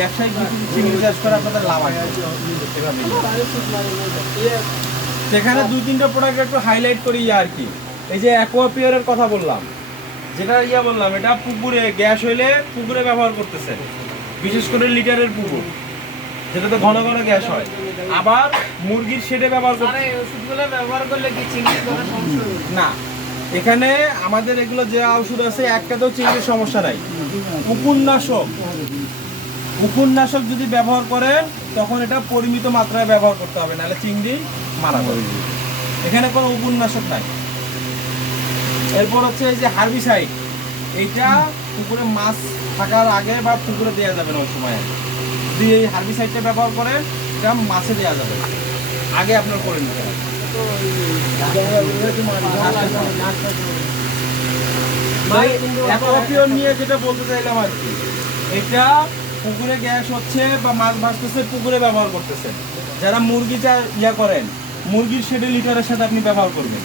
ব্যবসায়িক চিংড়ি চাষ করে আপনাদের লাভ আছে এভাবে। সেখানে 2-3টা প্রোডাক্ট একটু হাইলাইট করি আর কি। এই যে অ্যাকোয়াপিয়ারের কথা বললাম, যেটা বললাম, এটা পুকুরে গ্যাস হইলে পুকুরে ব্যবহার করতেছে, বিশেষ করে লিটারের পুকুর যেটাতে ঘন ঘন গ্যাস হয়। আবার মুরগির শেডে ব্যবহার করতে ওষুধগুলো ব্যবহার করলে কি চিংড়ির কোনো সমস্যা হবে না। এখানে আমাদের এগুলো যে ওষুধ আছে একটাতেও চিংড়ির সমস্যা নাই। উপন্যাসক যদি ব্যবহার করেন তখন এটা পরিমিত মাত্রায় ব্যবহার করতে হবে, নাহলে চিংড়ি মারা যাবে। এখানে কোনো উপন্যাসক নাই। এরপর হচ্ছে এই যে হার্বিসাইড, এইটা পুকুরে মাছ থাকার আগে বা পুকুরে দেওয়া যাবে না ওই সময়। যদি এই হার্বিসাইডটা ব্যবহার করেন এটা মাছে দেওয়া যাবে, আগে আপনার করে নিতে হবে। অ্যাকোয়াপিয়র নিয়ে যেটা বলতে চাইলাম আর কি, এটা পুকুরে গ্যাস হচ্ছে বা মাছ ভাসতেছে পুকুরে ব্যবহার করতেছে, যারা মুরগি করেন মুরগির শেডে লিটারের সাথে আপনি ব্যবহার করবেন।